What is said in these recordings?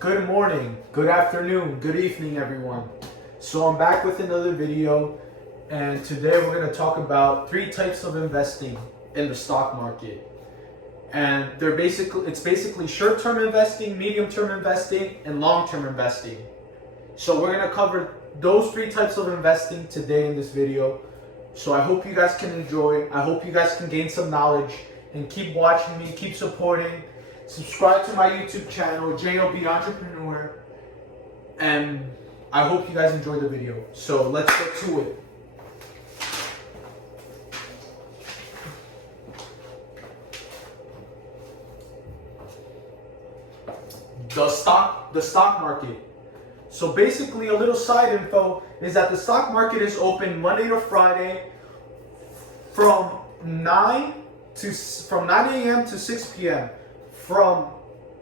Good morning, good afternoon, good evening, everyone. So I'm back with another video, and today we're going to talk about 3 types of investing in the stock market. And it's basically short-term investing, medium-term investing, and long-term investing. So we're going to cover those 3 types of investing today in this video. So I hope you guys can enjoy. I hope you guys can gain some knowledge and keep watching me, keep supporting. Subscribe to my YouTube channel, JOB Entrepreneur, and I hope you guys enjoy the video. So let's get to it. The stock market. So basically, a little side info is that the stock market is open Monday to Friday from 9 a.m. to 6 p.m.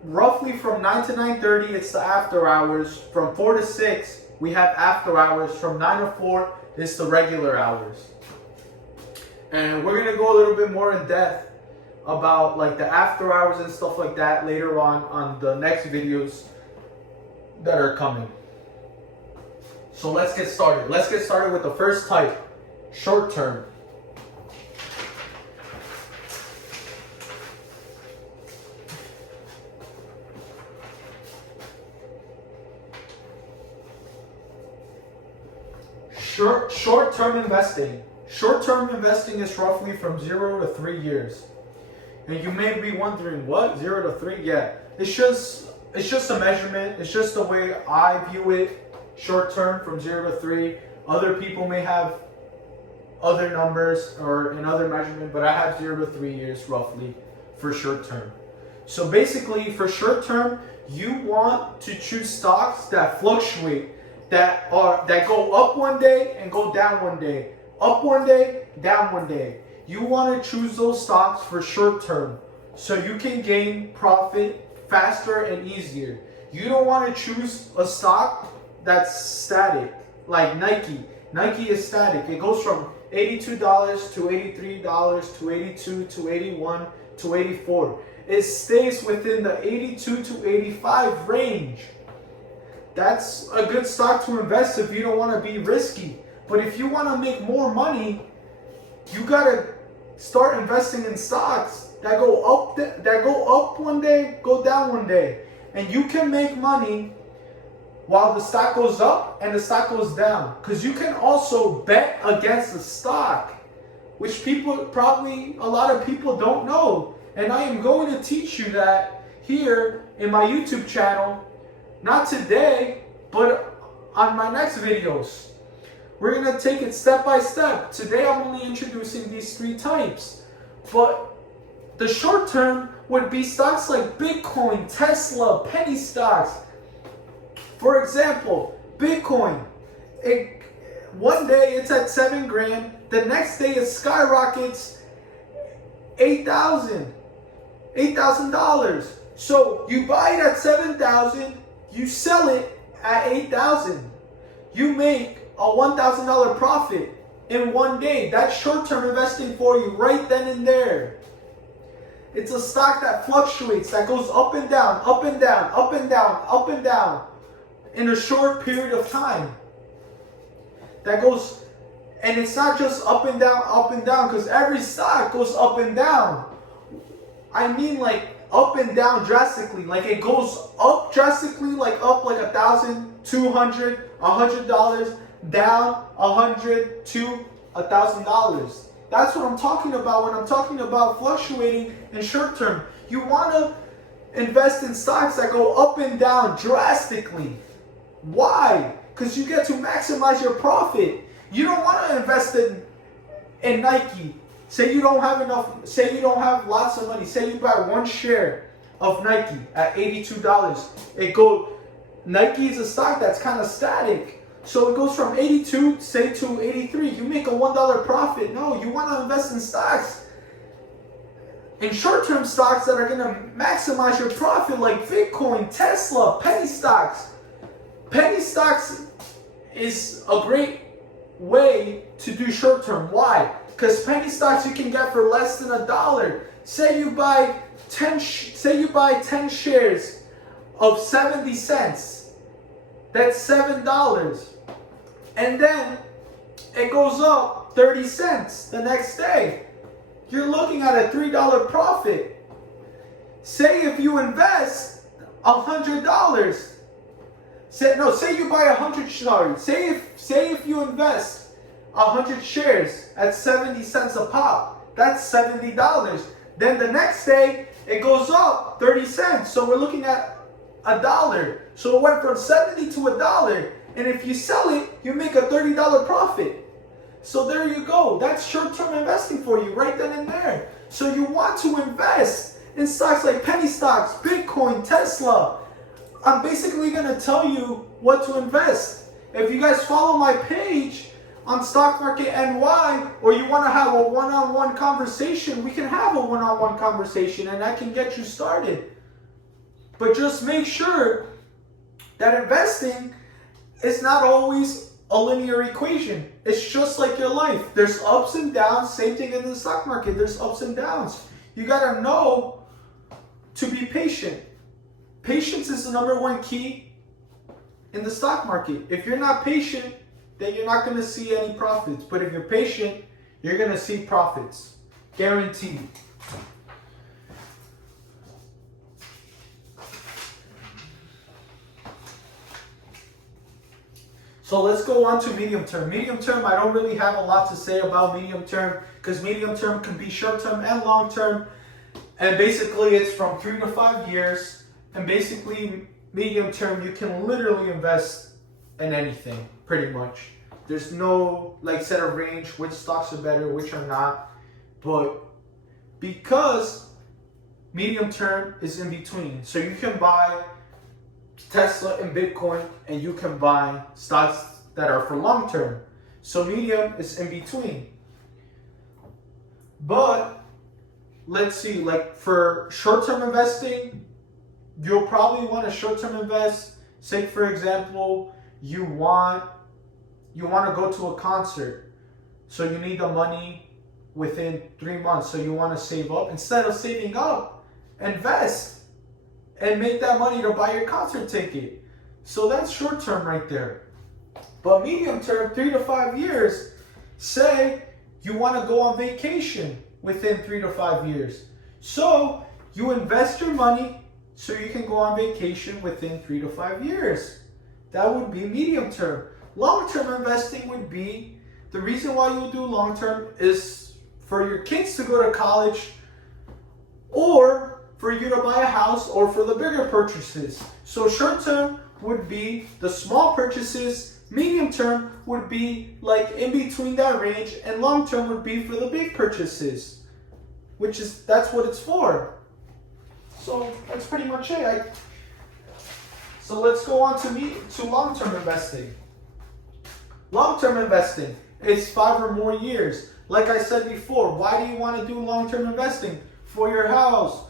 Roughly from 9 to 9:30, it's the after hours. From 4 to 6, we have after hours. From 9 to 4, it's the regular hours. And we're going to go a little bit more in depth about like the after hours and stuff like that later on the next videos that are coming. So let's get started. Let's get started with the first type, short term. Short-term investing. Short-term investing is roughly from 0 to 3 years. And you may be wondering, what? 0 to 3? Yeah. It's just a measurement. It's just the way I view it. Short-term from 0 to 3. Other people may have other numbers or another measurement, but I have 0 to 3 years roughly for short-term. So basically, for short-term, you want to choose stocks that fluctuate, that go up one day and go down one day, up one day, down one day. You want to choose those stocks for short term so you can gain profit faster and easier. You don't want to choose a stock that's static, like Nike. Nike is static. It goes from $82 to $83 to $82 to $81 to $84. It stays within the 82 to 85 range. That's a good stock to invest if you don't want to be risky. But if you want to make more money, you gotta start investing in stocks that go up one day, go down one day, and you can make money while the stock goes up and the stock goes down. Because you can also bet against the stock, which a lot of people don't know. And I am going to teach you that here in my YouTube channel. Not today, but on my next videos. We're going to take it step by step. Today I'm only introducing these 3 types. But the short term would be stocks like Bitcoin, Tesla, penny stocks. For example, Bitcoin. One day it's at $7,000. The next day it skyrockets $8,000. So you buy it at $7,000. You sell it at $8,000. You make a $1,000 profit in one day. That's short-term investing for you right then and there. It's a stock that fluctuates, that goes up and down, up and down, up and down, up and down in a short period of time. And it's not just up and down, because every stock goes up and down. I mean like up and down drastically, like it goes up drastically, like up like $1,000, $200, $100, down $100 to $1,000. That's what I'm talking about when I'm talking about fluctuating in short term. You want to invest in stocks that go up and down drastically. Why? Because you get to maximize your profit. You don't want to invest in Nike. Say you don't have lots of money. Say you buy 1 share of Nike at $82. Nike is a stock that's kind of static. So it goes from 82, say, to 83. You make a $1 profit. No, you want to invest in stocks, in short-term stocks that are going to maximize your profit, like Bitcoin, Tesla, penny stocks. Penny stocks is a great way to do short-term. Why? Because penny stocks you can get for less than $1. Say you buy 10 shares of 70 cents. That's $7. And then it goes up 30 cents the next day. You're looking at a $3 profit. Say if you invest $100. Say you buy 100 shares. Say if you invest 100 shares at 70 cents a pop. That's $70. Then the next day it goes up 30 cents. So we're looking at $1. So it went from 70 to $1. And if you sell it, you make a $30 profit. So there you go. That's short-term investing for you right then and there. So you want to invest in stocks like penny stocks, Bitcoin, Tesla. I'm basically going to tell you what to invest. If you guys follow my page on Stock Market NY, or you want to have a one-on-one conversation, we can have a one-on-one conversation and I can get you started. But just make sure that investing is not always a linear equation. It's just like your life. There's ups and downs. Same thing in the stock market. There's ups and downs. You gotta know to be patient. Patience is the number one key in the stock market. If you're not patient, then you're not gonna see any profits. But if you're patient, you're gonna see profits. Guaranteed. So let's go on to medium term. Medium term, I don't really have a lot to say about medium term because medium term can be short term and long term. And basically it's from 3 to 5 years. And basically medium term, you can literally invest in anything pretty much. There's no set a range, which stocks are better, which are not. But because medium term is in between. So you can buy Tesla and Bitcoin, and you can buy stocks that are for long term. So medium is in between. But let's see, for short term investing, you'll probably want to short term invest. Say for example, you want to go to a concert, so you need the money within 3 months. So you want to save up. Instead of saving up, invest and make that money to buy your concert ticket. So that's short term right there. But medium term, 3 to 5 years, say you want to go on vacation within 3 to 5 years. So you invest your money so you can go on vacation within 3 to 5 years. That would be medium term. Long term investing would be, the reason why you do long term is for your kids to go to college, or for you to buy a house, or for the bigger purchases. So short term would be the small purchases, medium term would be in between that range, and long term would be for the big purchases, that's what it's for. So that's pretty much it. So let's go on to long term investing. Long term investing is 5 or more years. Like I said before, why do you want to do long term investing? For your house,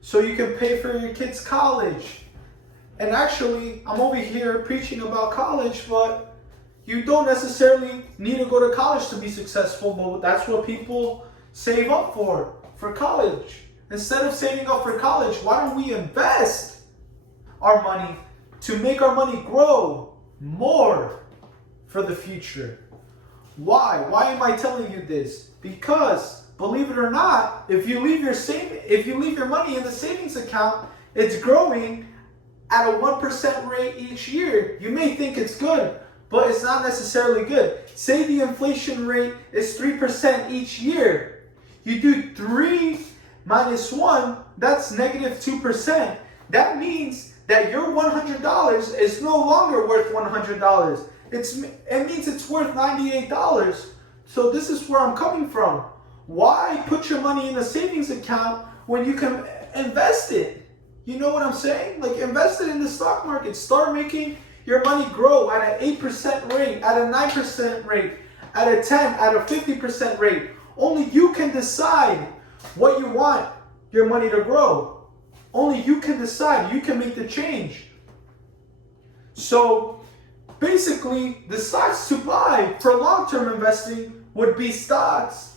so you can pay for your kids' college. And actually, I'm over here preaching about college, but you don't necessarily need to go to college to be successful, but that's what people save up for college. Instead of saving up for college, why don't we invest our money to make our money grow more for the future? Why? Why am I telling you this? Because believe it or not, if you leave your money in the savings account, it's growing at a 1% rate each year. You may think it's good, but it's not necessarily good. Say the inflation rate is 3% each year. You do 3 minus 1, that's negative 2%. That means that your $100 is no longer worth $100. It means it's worth $98. So this is where I'm coming from. Why put your money in a savings account when you can invest it? You know what I'm saying? Invest it in the stock market. Start making your money grow at an 8% rate, at a 9% rate, at a 10, at a 50% rate. Only you can decide what you want your money to grow. Only you can decide. You can make the change. So basically, the stocks to buy for long-term investing would be stocks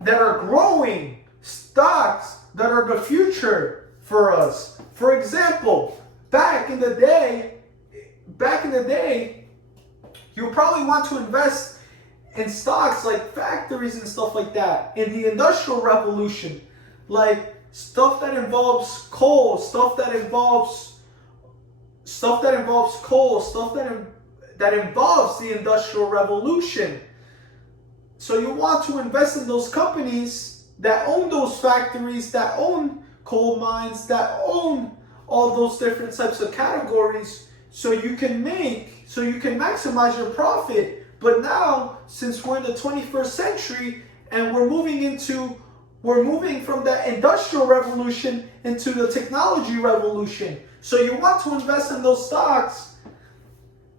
that are growing, stocks that are the future for us. For example, back back in the day, you probably want to invest in stocks like factories and stuff like that. In the Industrial Revolution, like stuff that involves coal, stuff that involves coal, stuff that involves the Industrial Revolution. So you want to invest in those companies that own those factories, that own coal mines, that own all those different types of categories, so you can maximize your profit. But now, since we're in the 21st century and we're moving from the Industrial Revolution into the technology revolution. So you want to invest in those stocks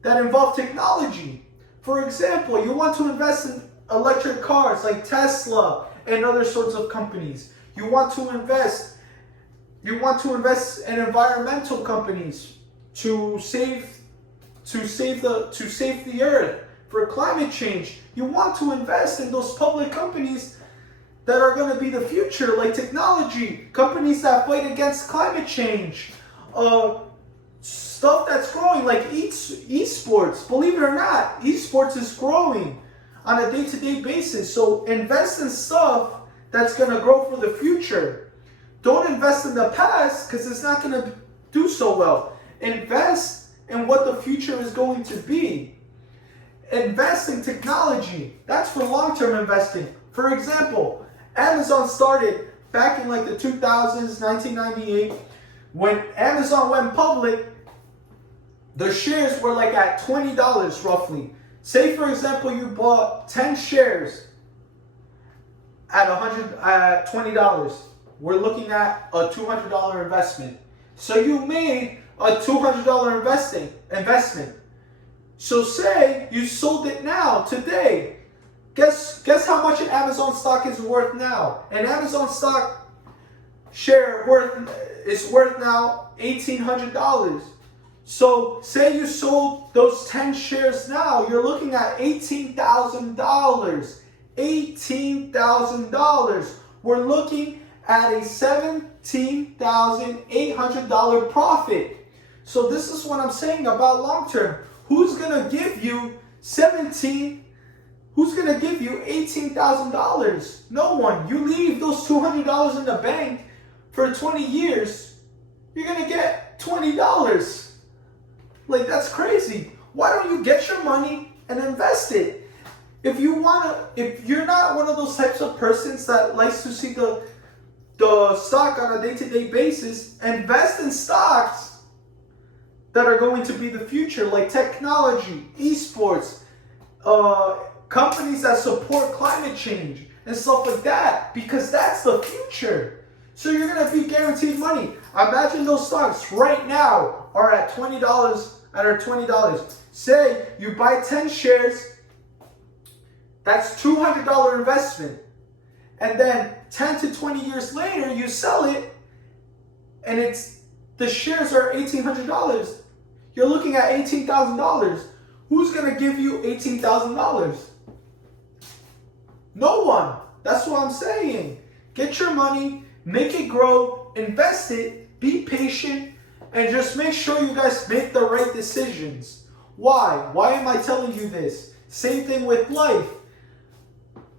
that involve technology. For example, you want to invest in electric cars like Tesla and other sorts of companies. You want to invest in environmental companies to save the earth for climate change. You want to invest in those public companies that are going to be the future, like technology, companies that fight against climate change, stuff that's growing like esports. Believe it or not, esports is growing on a day-to-day basis. So invest in stuff that's going to grow for the future. Don't invest in the past because it's not going to do so well. Invest in what the future is going to be. Invest in technology. That's for long-term investing. For example, Amazon started back in like the 2000s, 1998. When Amazon went public, the shares were like at $20 roughly. Say for example you bought 10 shares at $20. We're looking at a $200 investment. So you made a $200 investment. So say you sold it now, today. Guess how much an Amazon stock is worth now? An Amazon stock share is worth now $1,800. So say you sold those 10 shares now, you're looking at $18,000. $18,000. We're looking at a $17,800 profit. So this is what I'm saying about long term. Who's gonna give you $18,000? No one. You leave those $200 in the bank for 20 years, you're gonna get $20. Like, that's crazy. Why don't you get your money and invest it? If you're not one of those types of persons that likes to see the stock on a day-to-day basis, invest in stocks that are going to be the future, like technology, esports, companies that support climate change and stuff like that, because that's the future. So you're going to be guaranteed money. Imagine those stocks right now are at $20. Say you buy 10 shares, that's $200 investment. And then 10 to 20 years later, you sell it, and the shares are $1,800. You're looking at $18,000. Who's going to give you $18,000? No one. That's what I'm saying. Get your money, make it grow, invest it, be patient, and just make sure you guys make the right decisions. Why? Why am I telling you this? Same thing with life.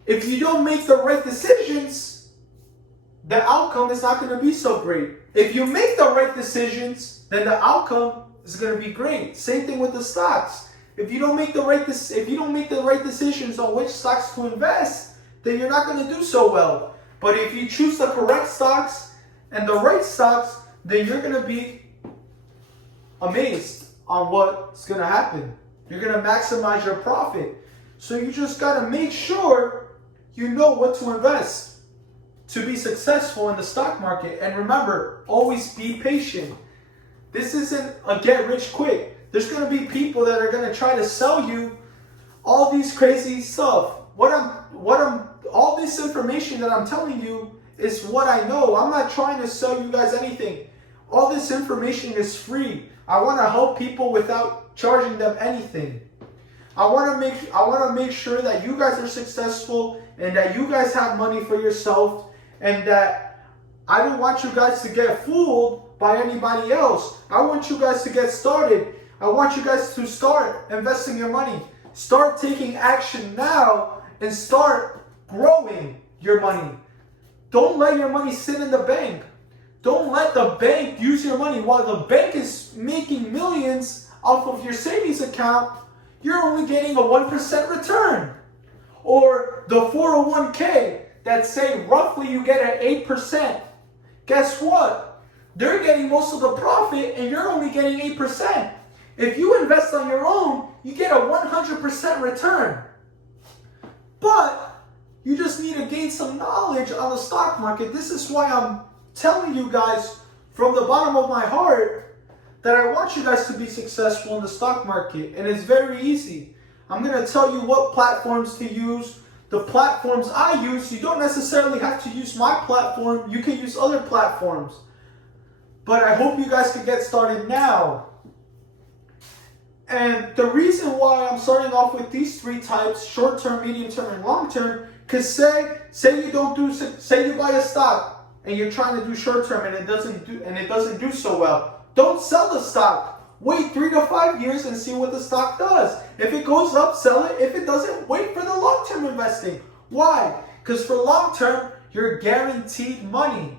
If you don't make the right decisions, the outcome is not going to be so great. If you make the right decisions, then the outcome is going to be great. Same thing with the stocks. If you don't make the right decisions on which stocks to invest, then you're not going to do so well. But if you choose the correct stocks and the right stocks, then you're going to be amazed on what's going to happen. You're going to maximize your profit. So you just got to make sure you know what to invest to be successful in the stock market. And remember, always be patient. This isn't a get rich quick. There's going to be people that are going to try to sell you all these crazy stuff. All this information that I'm telling you is what I know. I'm not trying to sell you guys anything. All this information is free. I want to help people without charging them anything. I want to make sure that you guys are successful and that you guys have money for yourself, and that I don't want you guys to get fooled by anybody else. I want you guys to get started. I want you guys to start investing your money. Start taking action now and start growing your money. Don't let your money sit in the bank. Don't let the bank use your money. While the bank is making millions off of your savings account, you're only getting a 1% return. Or the 401k that say roughly you get an 8%. Guess what? They're getting most of the profit and you're only getting 8%. If you invest on your own, you get a 100% return. But you just need to gain some knowledge on the stock market. This is why I'm telling you guys from the bottom of my heart that I want you guys to be successful in the stock market. And it's very easy. I'm going to tell you what platforms to use. The platforms I use, you don't necessarily have to use my platform. You can use other platforms. But I hope you guys can get started now. And the reason why I'm starting off with these three types, short-term, medium-term, and long-term, because say you buy a stock and you're trying to do short-term and it doesn't do so well. Don't sell the stock. Wait 3 to 5 years and see what the stock does. If it goes up, sell it. If it doesn't, wait for the long-term investing. Why? Because for long-term, you're guaranteed money.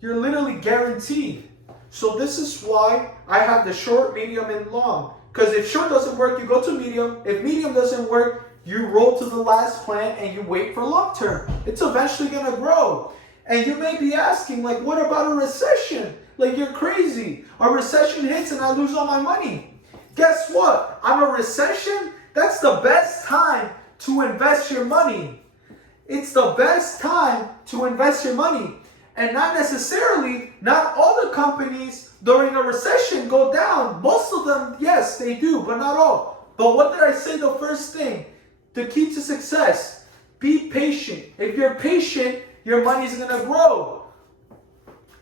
You're literally guaranteed. So this is why I have the short, medium, and long. Because if short doesn't work, you go to medium. If medium doesn't work, you roll to the last plan and you wait for long term. It's eventually going to grow. And you may be asking, like, what about a recession? Like, you're crazy. A recession hits and I lose all my money. Guess what? On a recession, that's the best time to invest your money. It's the best time to invest your money. And not necessarily, not all the companies during a recession go down. Most of them, yes, they do, but not all. But what did I say the first thing? The key to success, be patient. If you're patient, your money's going to grow.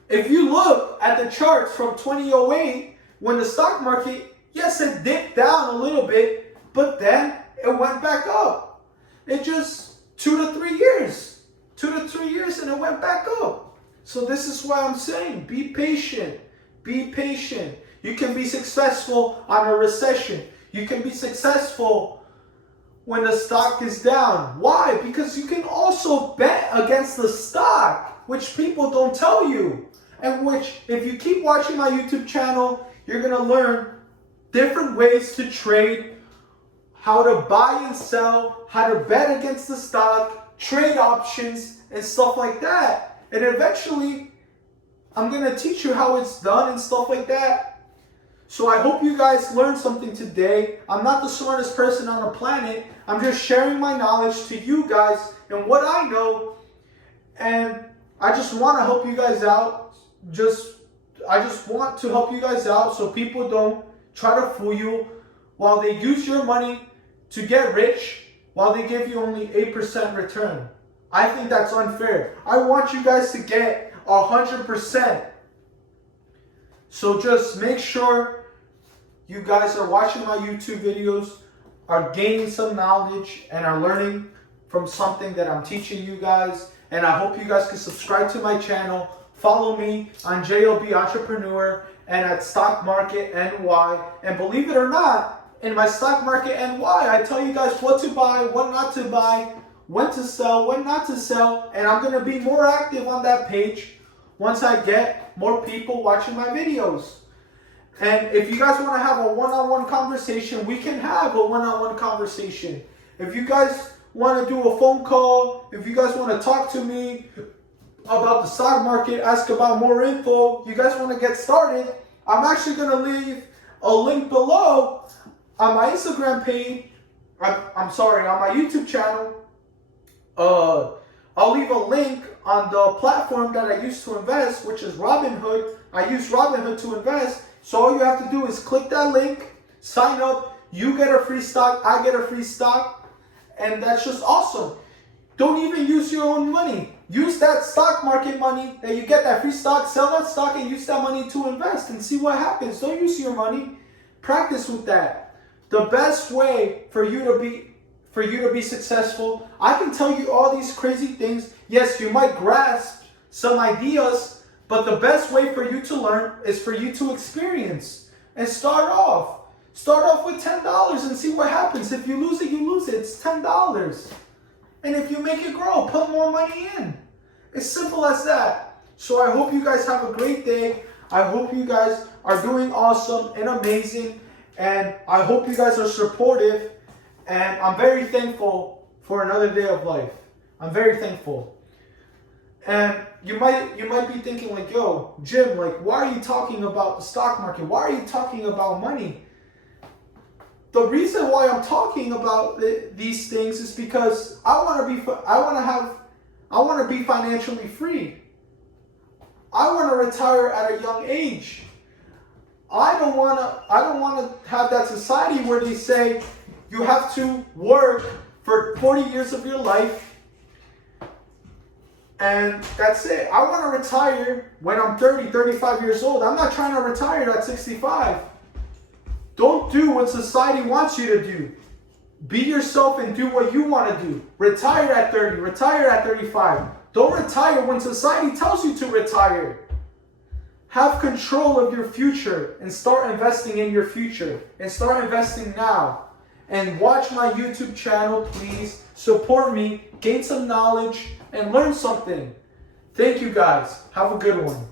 If you look at the charts from 2008, when the stock market, yes, it dipped down a little bit, but then it went back up. It just 2 to 3 years. 2 to 3 years and it went back up. So this is why I'm saying, be patient. Be patient. You can be successful on a recession. You can be successful when the stock is down. Why? Because you can also bet against the stock, which people don't tell you. And which, if you keep watching my YouTube channel, you're going to learn different ways to trade, how to buy and sell, how to bet against the stock, trade options, and stuff like that. And eventually, I'm going to teach you how it's done and stuff like that. So I hope you guys learned something today. I'm not the smartest person on the planet. I'm just sharing my knowledge to you guys and what I know. And I just want to help you guys out. I just want to help you guys out so people don't try to fool you while they use your money to get rich while they give you only 8% return. I think that's unfair. I want you guys to get 100%. So just make sure you guys are watching my YouTube videos, are gaining some knowledge, and are learning from something that I'm teaching you guys. And I hope you guys can subscribe to my channel. Follow me on JLB Entrepreneur and at Stock Market NY. And believe it or not, in my Stock Market NY, I tell you guys what to buy, what not to buy, when to sell, when not to sell, and I'm going to be more active on that page once I get more people watching my videos. And if you guys want to have a one-on-one conversation, we can have a one-on-one conversation. If you guys want to do a phone call, if you guys want to talk to me about the stock market, ask about more info, you guys want to get started, I'm actually going to leave a link below on my Instagram page, on my YouTube channel. I'll leave a link on the platform that I use to invest, which is Robinhood. I use Robinhood to invest. So all you have to do is click that link, sign up, you get a free stock, I get a free stock, and that's just awesome. Don't even use your own money. Use that stock market money that you get that free stock, sell that stock and use that money to invest and see what happens. Don't use your money. Practice with that. The best way for you to be successful, I can tell you all these crazy things. Yes, you might grasp some ideas, But the best way for you to learn is for you to experience and start off. Start off with $10 and see what happens. If you lose it, you lose it. It's $10. And if you make it grow, put more money in. It's simple as that. So I hope you guys have a great day. I hope you guys are doing awesome and amazing. And I hope you guys are supportive. And I'm very thankful for another day of life. I'm very thankful. And you might be thinking like, yo, Jim, like, why are you talking about the stock market? Why are you talking about money? The reason why I'm talking about these things is because I want to be financially free. I want to retire at a young age. I don't want to have that society where they say you have to work for 40 years of your life and that's it. I want to retire when I'm 30, 35 years old. I'm not trying to retire at 65. Don't do what society wants you to do. Be yourself and do what you want to do. Retire at 30, retire at 35. Don't retire when society tells you to retire. Have control of your future and start investing in your future. And start investing now. And watch my YouTube channel, please. Support me, gain some knowledge, and learn something. Thank you guys. Have a good one.